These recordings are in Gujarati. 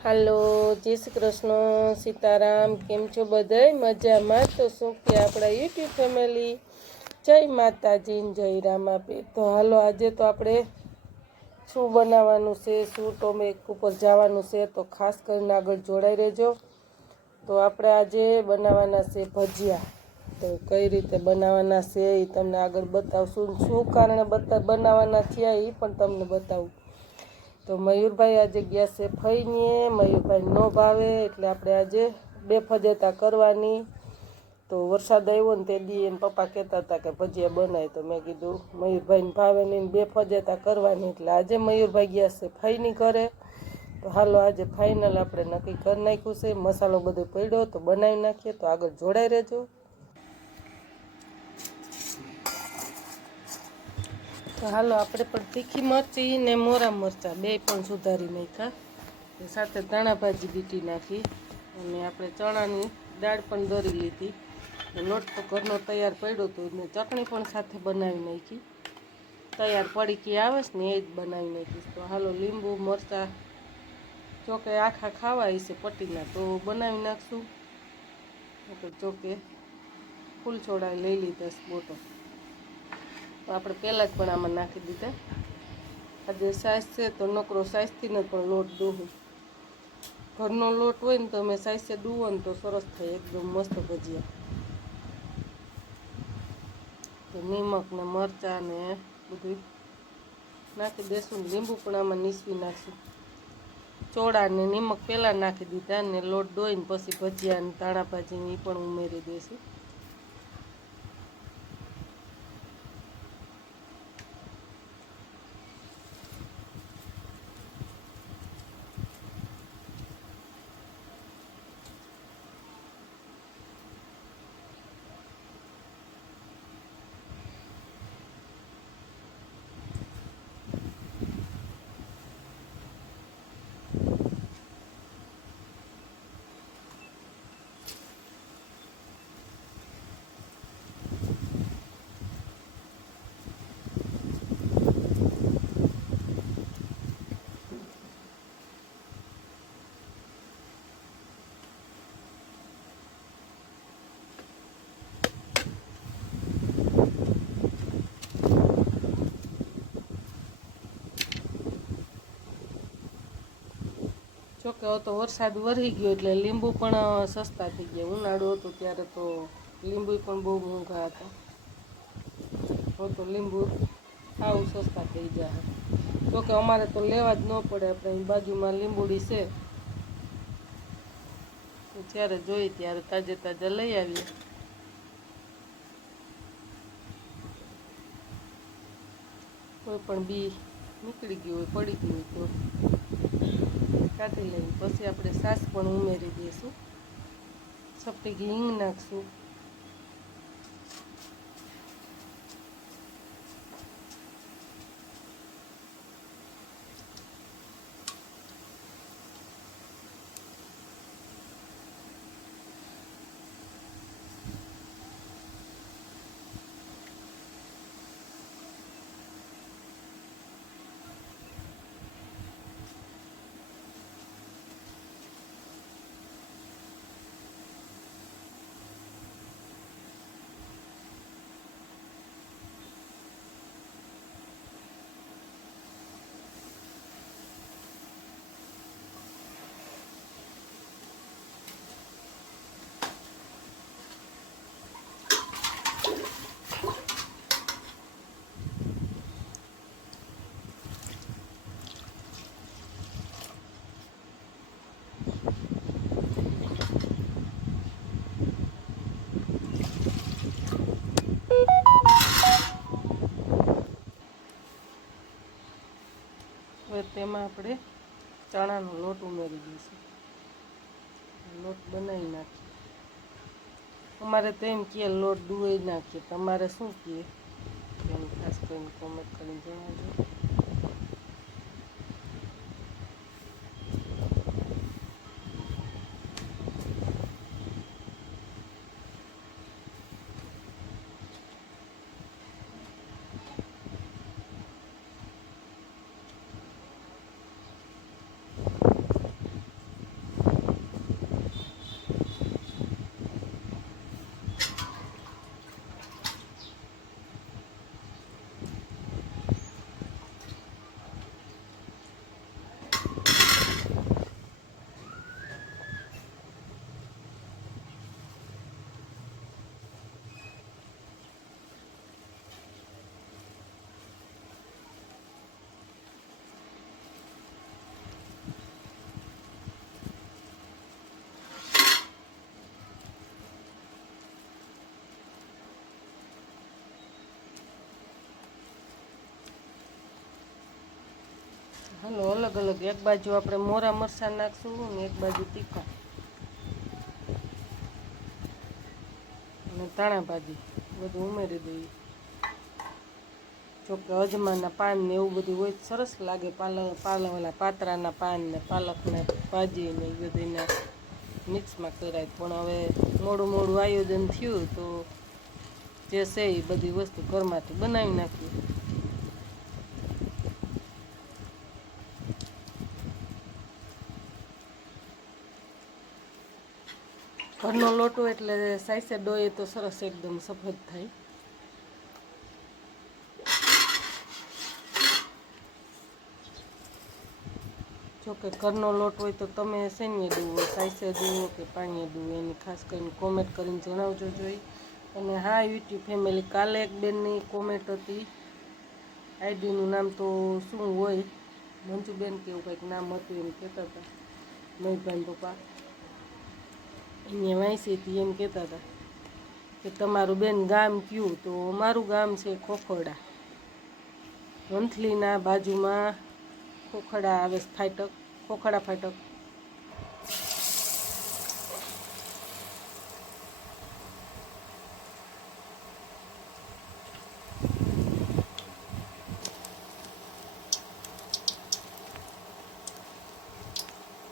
હાલો, જય શ્રી કૃષ્ણ, સીતારામ. કેમ છો બધાય? મજામાં? તો શું કે આપણા યુટ્યુબ ફેમિલી, જય માતાજી, જય રામાપે. તો હાલો, આજે તો આપણે શું બનાવવાનું છે, શું ટોમેક ઉપર જવાનું છે, તો ખાસ કરીને આગળ જોડાઈ રહેજો. તો આપણે આજે બનાવવાના છે ભજીયા. તો કઈ રીતે બનાવવાના છે એ તમને આગળ બતાવશું. શું કારણે બનાવવાના થયા એ પણ તમને બતાવું. તો મયુરભાઈ આજે ગયા છે ફઈને, મયુરભાઈ ન ભાવે એટલે આપણે આજે બે ફજેતા કરવાની. તો વરસાદ આવ્યો ને તે દી એને પપ્પા કહેતા હતા કે ભજીયા બનાય, તો મેં કીધું મયુરભાઈને ભાવે નહીં, બે ફજેતા કરવાની. એટલે આજે મયુરભાઈ ગયા છે ફઈની ઘરે. તો હાલો, આજે ફાઇનલ આપણે નક્કી કરી નાખ્યું છે. મસાલો બધો પડ્યો તો બનાવી નાખીએ. તો આગળ જોડાઈ રહેજો. તો હાલો, આપણે પણ તીખી મરચી ને મોરા મરચાં બે પણ સુધારી નાખ્યા. સાથે ધાણા ભાજી બીટી નાખી અને આપણે ચણાની દાળ પણ દરી લીધી. લોટ તો ઘરનો તૈયાર પડ્યો હતો ને ચટણી પણ સાથે બનાવી નાખી. તૈયાર પડીકી આવે છે ને એ જ બનાવી નાખીશ. તો હાલો, લીંબુ મરચાં જોકે આખા ખાવા હશે પટ્ટીના તો બનાવી નાખશું. તો જોકે ફૂલ છોડા લઈ લીધા છે બોટો, તો આપણે પહેલાં જ પણ આમાં નાખી દીધા. આજે સાઈઝ છે તો નકરો સાઈઝથી ને પણ લોટ દોહું. ઘરનો લોટ હોય ને તો તમે સાઈઝે દુવો ને તો સરસ થાય, એકદમ મસ્ત ભજીયા. તો નિમક ને મરચાં ને બધું નાખી દેશું. લીંબુ પણ આમાં નીસવી નાખશું. ચોળા ને નિમક પહેલાં નાખી દીધા ને લોટ દોઈને પછી ભજીયા ને ધાણા ભાજીને એ પણ ઉમેરી દઈશું. જોકે હવે તો વરસાદ વરસી ગયો એટલે લીંબુ પણ સસ્તા થઈ ગયા. ઉનાળો હતો ત્યારે તો લીંબુ પણ બહુ મોંઘા હતા. હવે તો લીંબુ સાવ સસ્તા થઈ જાય. જોકે અમારે તો લેવા જ ન પડે, આપણે બાજુમાં લીંબુડી છે તો જ્યારે જોઈએ ત્યારે તાજે તાજા લઈ આવીએ. કોઈ પણ બી નીકળી ગયું હોય, પડી ગયું હોય તો કાઢી લઈએ. પછી આપણે છાશ પણ ઉમેરી દઈશું. સપટી હિંગ નાખશું. હવે તેમાં આપણે ચણાનો લોટ ઉમેરી દઈશું. લોટ બનાવી નાખીએ. અમારે તો એમ કહે લોટ દુઈ નાખીએ, તમારે શું કહે એમ ખાસ કરીને કોમેન્ટ કરીને જણાવજો. હાલો અલગ અલગ, એક બાજુ આપણે મોરા મરચાં નાખશું ને એક બાજુ તીખા અને ધાણા ભાજી બધું ઉમેરી દઈએ. જોકે અજમાના પાન ને એવું બધું હોય સરસ લાગે, પાલકના પાતરાના પાન ને પાલકને ભાજી ને એ બધીને મિક્સમાં કરાય. પણ હવે મોડું આયોજન થયું તો જે છે એ બધી વસ્તુ ઘરમાંથી બનાવી નાખીએ. ઘરનો લોટો એટલે સાઈસે ડોય તો સરસ એકદમ સફેદ થાય. જોકે ઘરનો લોટ હોય તો તમે શેનીએ દુવો, સાઈસે દુવો કે પાણીએ દુવો એની ખાસ કરીને કોમેન્ટ કરીને જણાવજો જોઈ. અને હા યુટ્યુબ ફેમિલી, કાલે એક બેનની કોમેન્ટ હતી, આઈડીનું નામ તો શું હોય, મંજુબેન કે એવું કંઈક નામ હતું, એમ કહેતા હતા મયુરભાઈ પપ્પા, અહીંયા વાંચી હતી, એમ કહેતા હતા કે તમારું બેન ગામ કયું, તો મારું ગામ છે ખોખરડા, વંથલીના બાજુમાં ખોખડા આવે, ફાટક, ખોખડા ફાટક.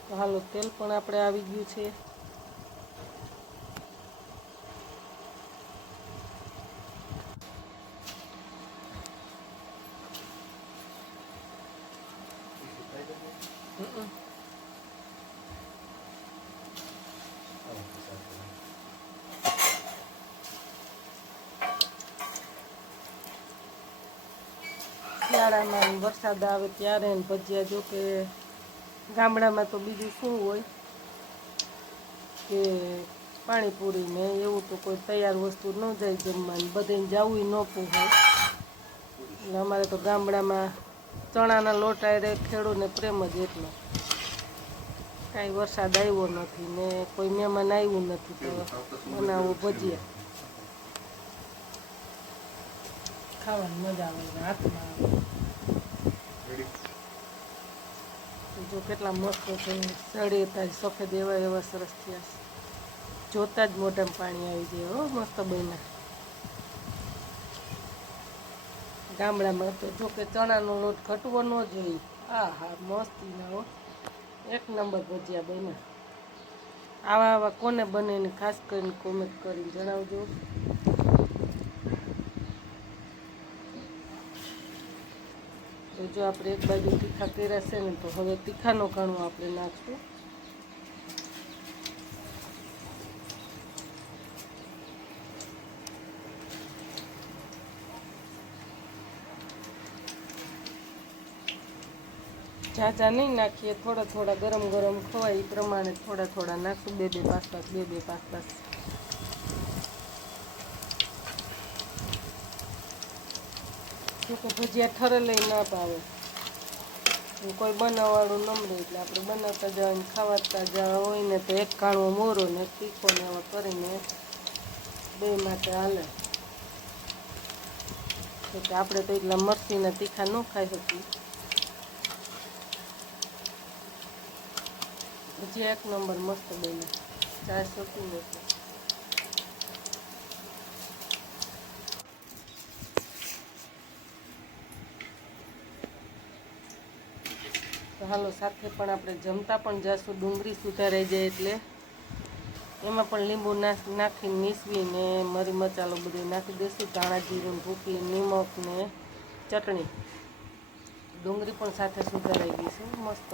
તો હાલો તેલ પણ આપણે આવી ગયું છે. શિયાળામાં વરસાદ આવે ત્યારે ભજીયા, જો કે ગામડામાં તો બીજું શું હોય કે પાણીપુરી ને એવું તો કોઈ તૈયાર વસ્તુ ન જાય જમવાની, બધાને જવું ન પોહાય. એટલે અમારે તો ગામડામાં ચણાના લોટ આરે ખેડૂને પ્રેમ જ એટલો. કાંઈ વરસાદ આવ્યો નથી ને કોઈ મહેમાન આવ્યું નથી તો બનાવો ભજીયા, ખાવાની મજા આવે, હાથમાં આવે. જો કેટલા મસ્ત છે, સડે તાજ સફેદ એવા સરસ થયા છે, જોતા જ મોઢામાં પાણી આવી જાય. હો મસ્ત બન્યા. ગામડામાં તો જો કે ચણાનો લોટ ઘટવો ન જોઈએ. હા હા મસ્તીના હો, એક નંબર ભજીયા બન્યા. આવા કોને બને ને ખાસ કરીને કોમેન્ટ કરીને જણાવજો. તો જો આપણે એક બાજુ તીખા કર્યા છે ને, તો હવે તીખાનો ઘણું આપણે નાખશું. ઝાઝા નહીં નાખીએ, થોડા ગરમ ખવાય એ પ્રમાણે થોડા નાખશું, બે પાંચ પાસ. જોકે ભજીયા ઠરે લઈ ના પાવે, કોઈ બનાવવાળું નમરે એટલે આપણે બનાવતા જવાનું, ખાવાતા જવા હોય ને તો એક કાણવો મોરો ને એક તીખો ને એવા કરીને બે માટે હાલે. જોકે આપણે તો એટલા મરચીના તીખા ન ખાઈ શકીએ. ભજીયા એક નંબર મસ્ત બન્યા, ચા સોપી લેશે. તો હાલો સાથે પણ આપણે જમતા પણ જઈશું, ડુંગળી સુધારાઈ જાય એટલે એમાં પણ લીંબુ નાખીને નીસવીને મરી મસાલો બધું નાખી દઈશું, ધાણા જીરું, ભૂકી, નિમક ને ચટણી. ડુંગળી પણ સાથે સુધારાઈ ગઈ છે મસ્ત.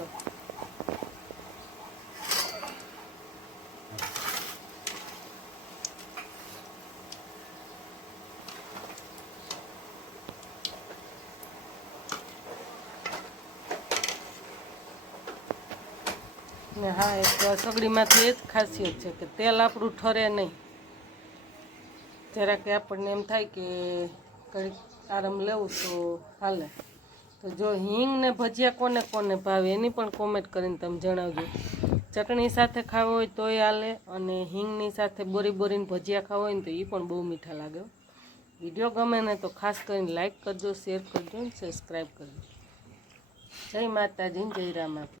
ને હા, એક સગડીમાંથી એ જ ખાસિયત છે કે તેલ આપણું ઠરે નહીં. જરા કે આપણને એમ થાય કે કંઈક આરામ લેવું તો હાલે. તો જો હિંગ ને ભજીયા કોને ભાવે એની પણ કોમેન્ટ કરીને તમે જણાવજો. ચટણી સાથે ખાવો હોય તોય હાલે, અને હિંગની સાથે બોરીને ભજીયા ખાવા હોય ને તો એ પણ બહુ મીઠા લાગે. વિડીયો ગમે ને તો ખાસ કરીને લાઈક કરજો, શેર કરજો અને સબસ્ક્રાઈબ કરજો. જય માતાજી, જય રામા.